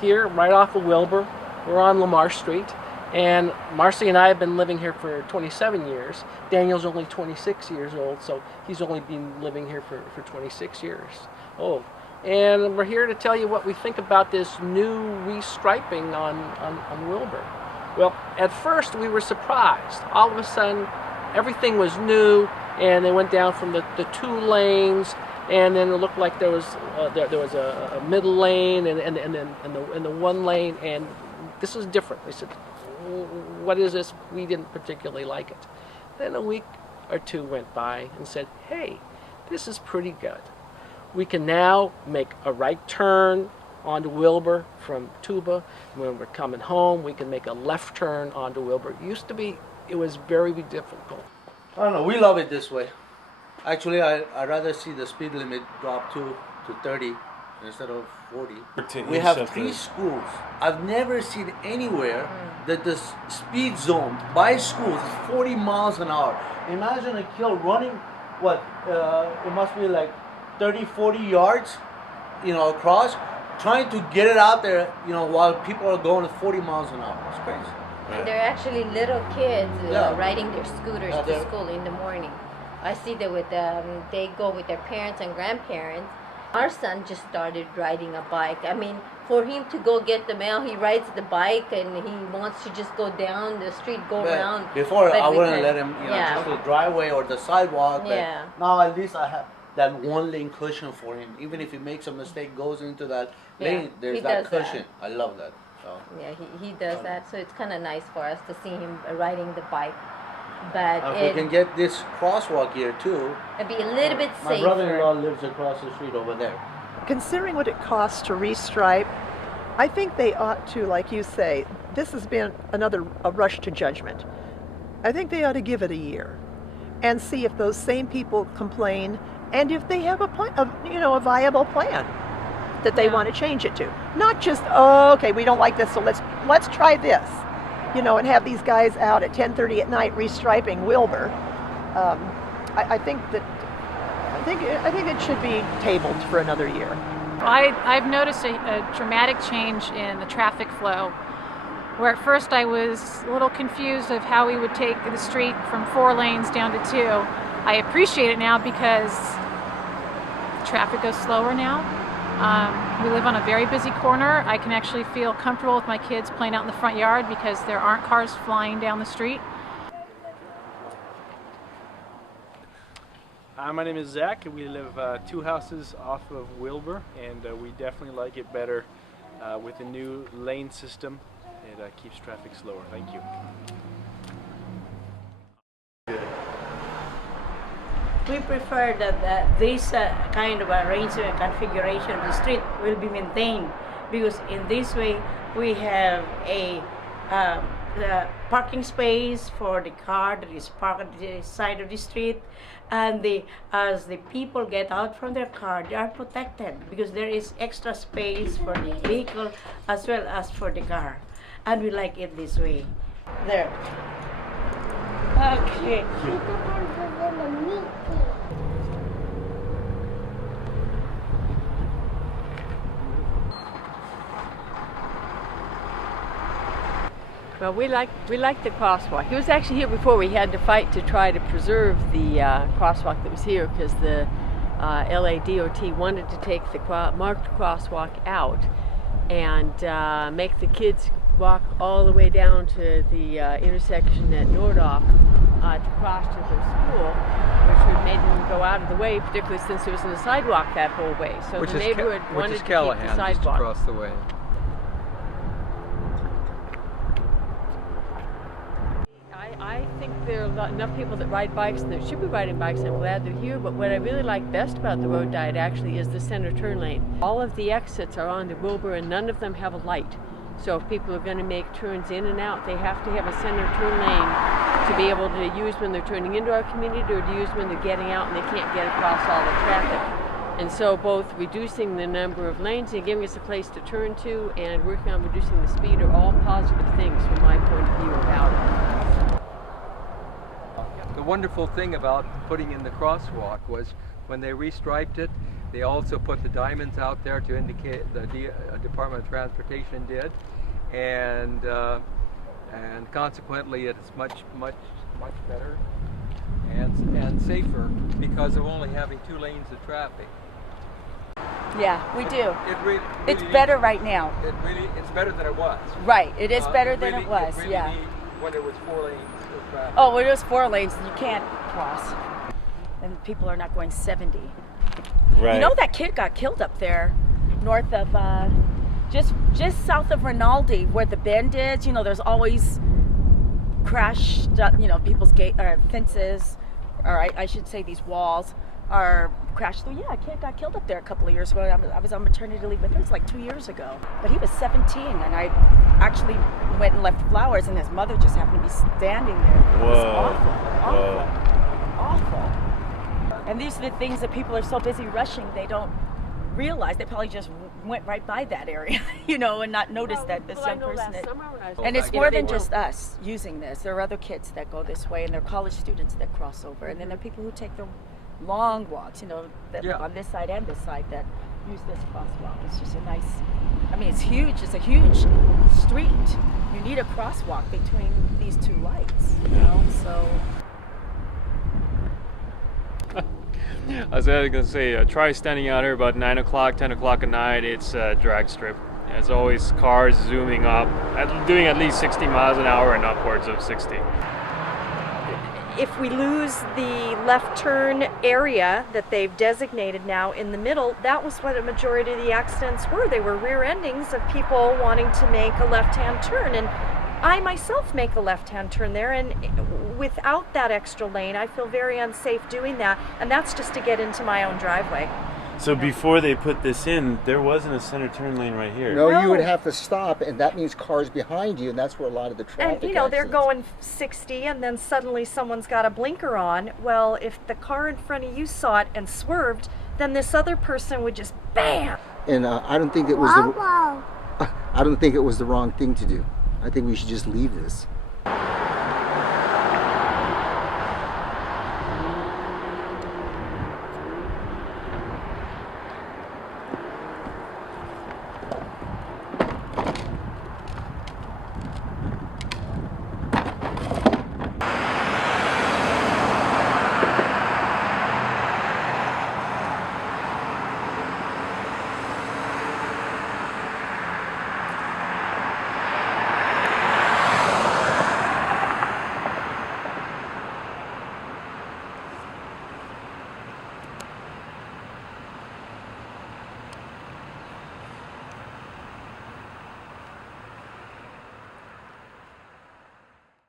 here right off of Wilbur. We're on Lamar Street, and Marcy and I have been living here for 27 years. Daniel's only 26 years old, so he's only been living here for 26 years old. And we're here to tell you what we think about this new restriping on Wilbur. Well, at first we were surprised. All of a sudden, everything was new, and they went down from the 2 lanes, and then it looked like there was a middle lane and the 1 lane, and this is different. They said, "What is this?" We didn't particularly like it. Then a week or 2 went by and said, "Hey, this is pretty good. We can now make a right turn onto Wilbur from Tuba. When we're coming home, we can make a left turn onto Wilbur." It used to be, it was very difficult. I don't know, we love it this way. Actually, I'd rather see the speed limit drop to 30 instead of 40. We have 3 schools. I've never seen anywhere that the speed zone by schools is 40 miles an hour. Imagine a kid running, it must be like 30, 40 yards, across, trying to get it out there, while people are going at 40 miles an hour. It's crazy. And they're actually little kids riding their scooters to school in the morning. I see that they go with their parents and grandparents. Our son just started riding a bike. I mean, for him to go get the mail, he rides the bike and he wants to just go down the street, go around. Before, I wouldn't let him, just the driveway or the sidewalk. Yeah. Now at least I have that 1 lane cushion for him. Even if he makes a mistake, goes into that lane, there's that cushion. I love that. So. Yeah, he does that, so it's kind of nice for us to see him riding the bike. But if we can get this crosswalk here too, it'd be a little bit safer. My brother-in-law lives across the street over there. Considering what it costs to restripe, I think they ought to, like you say, this has been a rush to judgment. I think they ought to give it a year and see if those same people complain and if they have a viable plan that they want to change it to. Not just, okay, we don't like this, so let's try this, and have these guys out at 10:30 at night restriping Wilbur. I think it should be tabled for another year. I've noticed a dramatic change in the traffic flow, where at first I was a little confused of how we would take the street from 4 lanes down to 2. I appreciate it now because the traffic goes slower now. We live on a very busy corner. I can actually feel comfortable with my kids playing out in the front yard because there aren't cars flying down the street. My name is Zach, and we live 2 houses off of Wilbur, and we definitely like it better with the new lane system. It keeps traffic slower. Thank you. We prefer that this kind of arrangement and configuration of the street will be maintained, because in this way we have a the parking space for the car that is parked at the side of the street, and as the people get out from their car, they are protected because there is extra space for the vehicle as well as for the car, and we like it this way. There. Okay. Well, we like the crosswalk. He was actually here before. We had to fight to try to preserve the crosswalk that was here because the LADOT wanted to take the marked crosswalk out and make the kids walk all the way down to the intersection at Nordhoff to cross to their school, which would make them go out of the way, particularly since there wasn't a sidewalk that whole way. So the neighborhood wanted to keep the sidewalk. Just across the way. I think there are enough people that ride bikes and that should be riding bikes. I'm glad they're here, but what I really like best about the road diet actually is the center turn lane. All of the exits are on the Wilbur and none of them have a light. So if people are going to make turns in and out, they have to have a center turn lane to be able to use when they're turning into our community or to use when they're getting out and they can't get across all the traffic. And so both reducing the number of lanes and giving us a place to turn to and working on reducing the speed are all positive things from my point of view about it. The wonderful thing about putting in the crosswalk was when they restriped it, They also put the diamonds out there to indicate the Department of Transportation did, and consequently it's much better and safer because of only having 2 lanes of traffic. Yeah, we do. Really it's better right now. It's better than it was. Right, it is better than it was. Really yeah. When it was 4 lanes of traffic. Oh, when it was 4 lanes, you can't cross, and people are not going 70. Right. You know that kid got killed up there, north of, just south of Rinaldi, where the bend is. You know, there's always crashed. You know, people's fences, or I should say, these walls are crashed through. Yeah, a kid got killed up there a couple of years ago. I was on maternity leave with her. It's like 2 years ago. But he was 17, and I actually went and left flowers, and his mother just happened to be standing there. It was awful. And these are the things that people are so busy rushing, they don't realize. They probably just went right by that area, you know, and not noticed that this young person. And it's more than just us using this. There are other kids that go this way, and there are college students that cross over, and then there are people who take the long walks, you know, that live on this side and this side that use this crosswalk. It's just a nice, I mean, it's huge. It's a huge street. You need a crosswalk between these 2 lights, you know, so. I was going to say, try standing out here about 9 o'clock, 10 o'clock at night. It's a drag strip. There's always cars zooming up, doing at least 60 miles an hour and upwards of 60. If we lose the left turn area that they've designated now in the middle, that was what a majority of the accidents were. They were rear endings of people wanting to make a left-hand turn. And I myself make a left-hand turn there, and without that extra lane, I feel very unsafe doing that. And that's just to get into my own driveway. So before they put this in, there wasn't a center turn lane right here. No, you would have to stop, and that means cars behind you, and that's where a lot of the traffic. And you know, they're accidents. going 60, and then suddenly someone's got a blinker on. Well, if the car in front of you saw it and swerved, then this other person would just bam. And I don't think it was I don't think it was the wrong thing to do. I think we should just leave this.